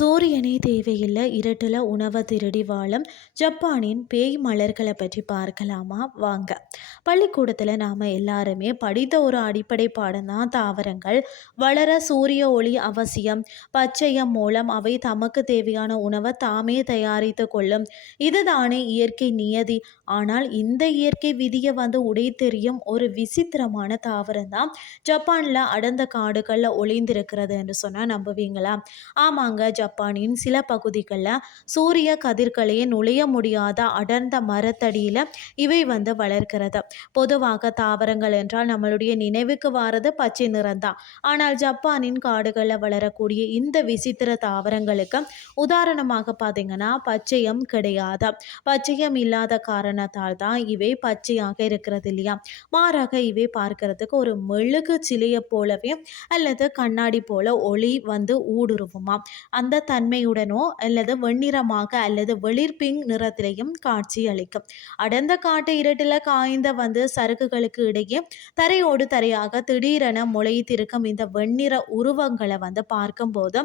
su இருட்டில் உணவை திருடி வாழும் ஜப்பானின் பேய் மலர்களை பற்றி பார்க்கலாமா? வாங்க. பள்ளிக்கூடத்தில் நாம் எல்லாருமே படித்த ஒரு அடிப்படை பாடம் தான் தாவரங்கள். வளர சூரிய ஒளி அவசியம். பச்சையம் மூலம் அவை தமக்கு தேவையான உணவை தாமே தயாரித்து கொள்ளும். இதுதானே இயற்கை நியதி. ஆனால் இந்த இயற்கை விதியை வந்து உடை தெரியும் ஒரு விசித்திரமான தாவரம் தான் ஜப்பானில் அடர்ந்த காடுகளில் ஒளிந்திருக்கிறது என்று சொன்னால் நம்புவீங்களா? ஆமாங்க ஜப்பான் ஜப்பானின் சில பகுதிகளில் சூரிய கதிர்களையே நுழைய முடியாத அடர்ந்த மரத்தடியில் இவை வந்து வளர்க்கிறது. பொதுவாக தாவரங்கள் என்றால் நம்மளுடைய நினைவுக்கு வாரது பச்சை நிறம்தான் ஆனால் ஜப்பானின் காடுகளில் வளரக்கூடிய இந்த விசித்திர தாவரங்களுக்கு உதாரணமாக பார்த்தீங்கன்னா பச்சையம் கிடையாது. பச்சையம் இல்லாத காரணத்தால் தான் இவை பச்சையாக இருக்கிறது இல்லையா? மாறாக இவை பார்க்கறதுக்கு ஒரு மெழுகு சிலையை போலவே அல்லது கண்ணாடி போல ஒளி வந்து ஊடுருவுமா? அந்த தன்மையுடனோ அல்லது வெண்ணிறமாக அல்லது வெளிர் பிங்க் நிறத்திலையும் காட்சி அளிக்கும். அடர்ந்த காட்டு இருட்டில் காய்ந்த வந்து சரக்குகளுக்கு இடையே தரையோடு தரையாக திடீரென முளைத்திருக்கும் இந்த வெண்ணிற உருவங்களை வந்து பார்க்கும்போது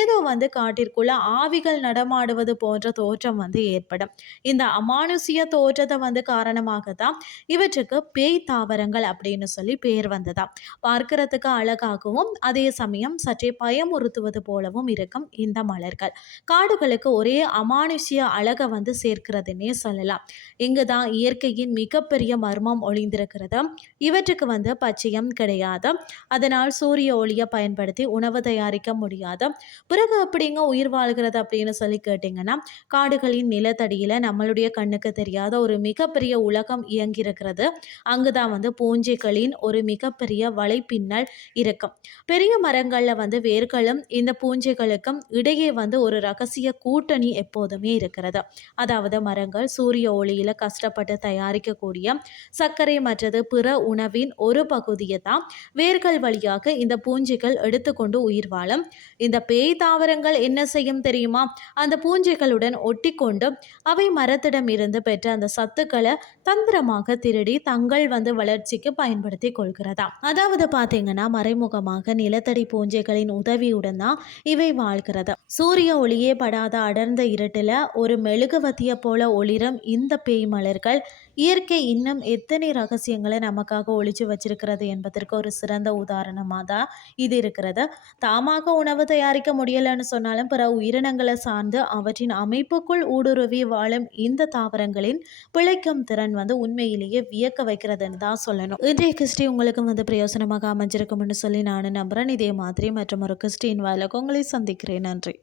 ஏதோ வந்து காட்டிற்குள்ள ஆவிகள் நடமாடுவது போன்ற தோற்றம் வந்து ஏற்படும். இந்த அமானுஷ்ய தோற்றத்தை வந்து காரணமாக தான் இவற்றுக்கு பேய் தாவரங்கள் அப்படின்னு சொல்லி பேர் வந்ததா பார்க்கறதுக்கு அழகாகவும் அதே சமயம் சற்றே பயமுறுத்துவது போலவும் இருக்கும் இந்த மலர்கள் காடுகளுக்கு ஒரே அமானுஷ்ய அழகை வந்து சேர்க்கிறதுனே சொல்லலாம். இங்கு தான் இயற்கையின் மிகப்பெரிய மர்மம் ஒளிந்திருக்கிறது. இவற்றுக்கு வந்து பச்சையம் கிடையாது. அதனால் சூரிய ஒளியை பயன்படுத்தி உணவு தயாரிக்க முடியாது. பிறகு எப்படிங்க உயிர் வாழ்கிறது அப்படின்னு சொல்லி கேட்டிங்கன்னா காடுகளின் நிலத்தடியில் நம்மளுடைய கண்ணுக்கு தெரியாத ஒரு மிகப்பெரிய உலகம் இயங்கியிருக்கிறது. அங்கு தான் வந்து பூஞ்சைகளின் ஒரு மிகப்பெரிய வலைப்பின்னல் இருக்கும். பெரிய மரங்களில் வந்து வேர்களும் இந்த பூஞ்சைகளுக்கும் இடையே வந்து ஒரு ரகசிய கூட்டணி எப்போதுமே இருக்கிறது. அதாவது மரங்கள் சூரிய ஒளியில் கஷ்டப்பட்டு தயாரிக்கக்கூடிய சர்க்கரை மற்றது பிற உணவின் ஒரு பகுதியை தான் வேர்கள் வழியாக இந்த பூஞ்சைகள் எடுத்துக்கொண்டு உயிர் வாழும். இந்த பேய் தாவரங்கள் என்ன செய்யும் தெரியுமா? அந்த பூஞ்சைகளுடன் ஒட்டி கொண்டு அவை மரத்திடம் இருந்து பெற்ற அந்த சத்துக்களை தந்திரமாக திருடி தங்கள் வந்து வளர்ச்சிக்கு பயன்படுத்தி கொள்கிறதா? அதாவது பார்த்தீங்கன்னா மறைமுகமாக நிலத்தடி பூஞ்சைகளின் உதவியுடன் தான் இவை வாழ்கிறது. சூரிய ஒளியே படாத அடர்ந்த இருட்டில் ஒரு மெழுகுவத்திய போல ஒளிரும் இந்த பேய் மலர்கள் இயற்கை இன்னும் எத்தனை ரகசியங்களை நமக்காக ஒழிச்சு வச்சிருக்கிறது என்பதற்கு ஒரு சிறந்த உதாரணமாக தான் இது இருக்கிறது. தாமாக உணவு தயாரிக்க முடியலைன்னு சொன்னாலும் பிற உயிரினங்களை சார்ந்து அவற்றின் அமைப்புக்குள் ஊடுருவி வாழும் இந்த தாவரங்களின் பிழைக்கும் திறன் வந்து உண்மையிலேயே வியக்க வைக்கிறதுன்னு தான் சொல்லணும். இன்றைய கிறிஸ்டி உங்களுக்கு வந்து பிரயோசனமாக அமைஞ்சிருக்கும்னு சொல்லி நான் நம்புகிறேன் இதே மாதிரி மற்றும் ஒரு கிறிஸ்டின் வாயிலுக்கு உங்களை சந்திக்கிறேன். நன்றி.